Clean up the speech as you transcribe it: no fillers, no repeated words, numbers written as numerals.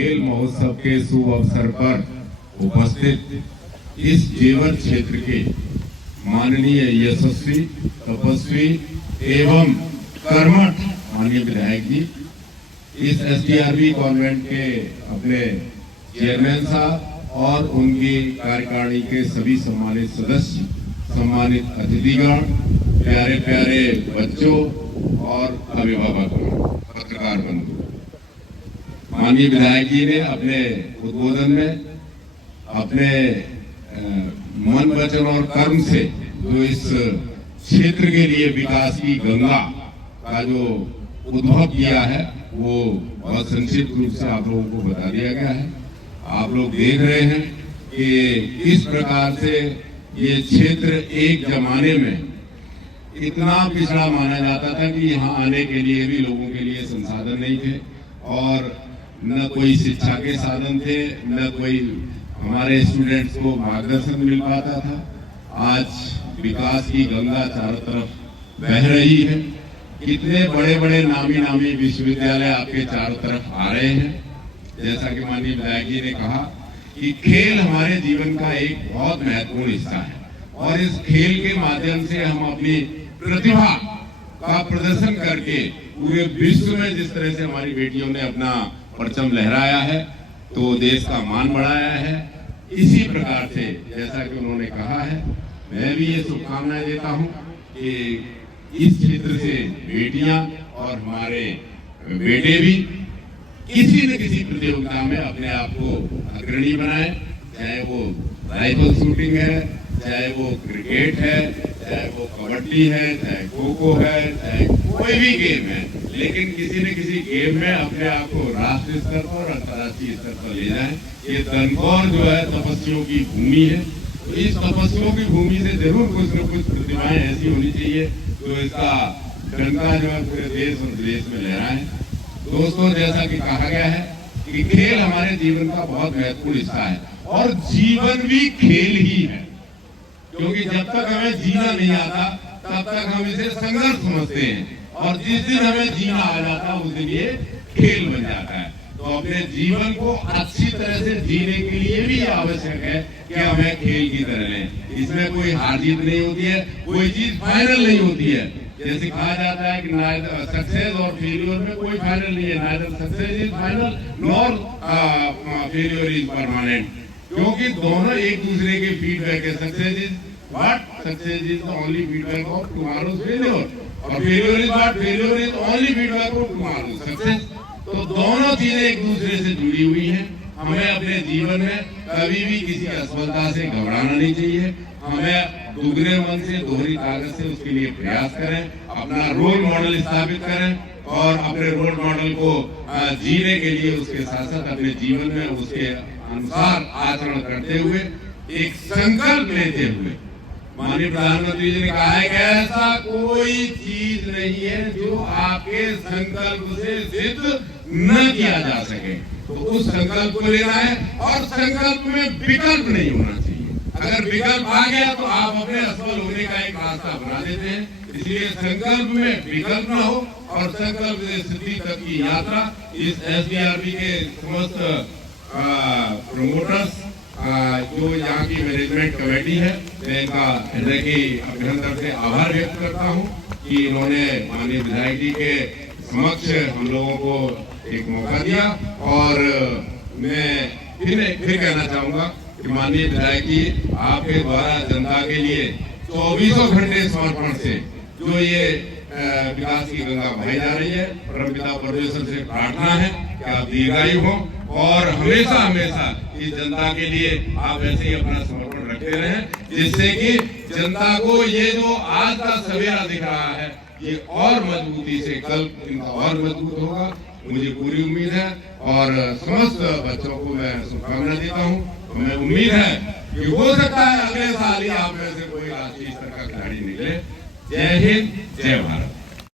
खेल महोत्सव के शुभ अवसर पर उपस्थित इस जेवर क्षेत्र के माननीय यशस्वी, तपस्वी एवं कर्मठ माननीय विधायक जी, इस एसडीआरबी कॉन्वेंट के अपने चेयरमैन साहब और उनकी कार्यकारिणी के सभी सम्मानित सदस्य, सम्मानित अतिथिगण, प्यारे प्यारे बच्चों और अभिभावकों, पत्रकार बंधु, माननीय विधायक जी ने अपने उद्बोधन में अपने मन, वचन और कर्म से जो इस क्षेत्र के लिए विकास की गंगा का जो उद्भव किया है वो बहुत संक्षिप्त रूप से आप लोगों को बता दिया गया है। आप लोग देख रहे हैं कि किस प्रकार से ये क्षेत्र एक जमाने में इतना पिछड़ा माना जाता था कि यहाँ आने के लिए भी लोगों के लिए संसाधन नहीं थे और न कोई शिक्षा के साधन थे, न कोई हमारे स्टूडेंट्स को मार्गदर्शन मिल पाता था। आज विकास की गंगा चारों तरफ बह रही है। कितने बड़े बड़े नामी विश्वविद्यालय आपके चारों तरफ आ रहे हैं। जैसा कि माननीय विधायक जी ने कहा कि खेल हमारे जीवन का एक बहुत महत्वपूर्ण हिस्सा है और इस खेल के माध्यम से हम अपनी प्रतिभा का प्रदर्शन करके पूरे विश्व में जिस तरह से हमारी बेटियों ने अपना परचम लहराया है तो देश का मान बढ़ाया है। इसी प्रकार से जैसा कि उन्होंने कहा है, मैं भी ये शुभकामनाएं देता हूं कि इस क्षेत्र से बेटियां और हमारे बेटे भी किसी न किसी प्रतियोगिता में अपने आप को अग्रणी बनाएं, चाहे वो राइफल शूटिंग है, चाहे वो क्रिकेट है, चाहे वो कबड्डी है, चाहे खो खो है, चाहे कोई भी गेम है, लेकिन किसी न किसी गेम में अपने आप को राष्ट्रीय स्तर पर और अंतर्राष्ट्रीय स्तर पर ले जाएं। ये दनकौर जो है तपस्वियों की भूमि है, तो इस तपस्वियों की भूमि से जरूर कुछ न कुछ प्रतिभाएं ऐसी होनी चाहिए तो इसका डंका जो है पूरे देश और विदेश में लहराए। दोस्तों, जैसा कि कहा गया है कि खेल हमारे जीवन का बहुत महत्वपूर्ण हिस्सा है और जीवन भी खेल ही है, क्योंकि जब तक हमें जीना नहीं आता तब तक हम इसे संघर्ष समझते हैं और जिस दिन हमें जीना आ जाता है उस दिन ये खेल बन जाता है। तो अपने जीवन को अच्छी तरह से जीने के लिए भी आवश्यक है कि हमें खेल की तरह लें। इसमें कोई हार जीत नहीं होती है, कोई चीज फाइनल नहीं होती है। जैसे कहा जाता है कि सक्सेस और फेलियर में कोई फाइनल नहीं है, neither success is final nor failure is permanent, क्योंकि दोनों एक दूसरे के फीडबैक है। Success is what, success is the only feedback of tomorrow's failure और failure is what, failure is only feedback of tomorrow's success. तो दोनों चीजें एक दूसरे से जुड़ी हुई हैं। हमें अपने जीवन में कभी भी किसी असफलता से घबराना नहीं चाहिए। हमें दुगने मन से, दोहरी ताकत से उसके लिए प्रयास करें, अपना रोल मॉडल स्थापित करें और अपने रोल मॉडल को जीने के लिए उसके साथ साथ अपने जीवन में उसके अनुसार आचरण करते हुए एक संकल्प लेते हुए, माननीय प्रधानमंत्री जी ने कहा है कि ऐसा कोई चीज नहीं है जो आपके संकल्प से सिद्ध न किया जा सके। तो उस संकल्प को लेना है और संकल्प में विकल्प नहीं होना चाहिए। अगर विकल्प आ गया तो आप अपने असफल होने का एक रास्ता बना देते हैं। इसलिए संकल्प में विकल्प न हो और संकल्प से सिद्धि तक की यात्रा इस एसडीआरबी के समस्त प्रमोटर्स, जो यहाँ की मैनेजमेंट कमेटी है, मैं इनका हृदय की अभिनंदन से आभार व्यक्त करता हूँ कि इन्होंने माननीय विधायक जी के समक्ष हम लोगों को एक मौका दिया। और मैं फिर कहना चाहूंगा कि माननीय विधायक जी, आपके द्वारा जनता के लिए 24 घंटे समर्पण से जो ये विकास की गंगा बहाई जा रही है, परमपिता परमेश्वर से प्रार्थना है कि आप दीर्घायु हो और हमेशा हमेशा इस जनता के लिए आप ऐसे ही अपना समर्पण रखते रहें, जिससे कि जनता को ये जो आज का सवेरा दिख रहा है ये और मजबूती से कल इनका और मजबूत होगा, मुझे पूरी उम्मीद है। और समस्त बच्चों को मैं शुभकामना देता हूँ। हमें उम्मीद है कि हो सकता है अगले साल ही आप में से कोई राष्ट्रीय स्तर का खिलाड़ी निकले। जय हिंद, जय भारत।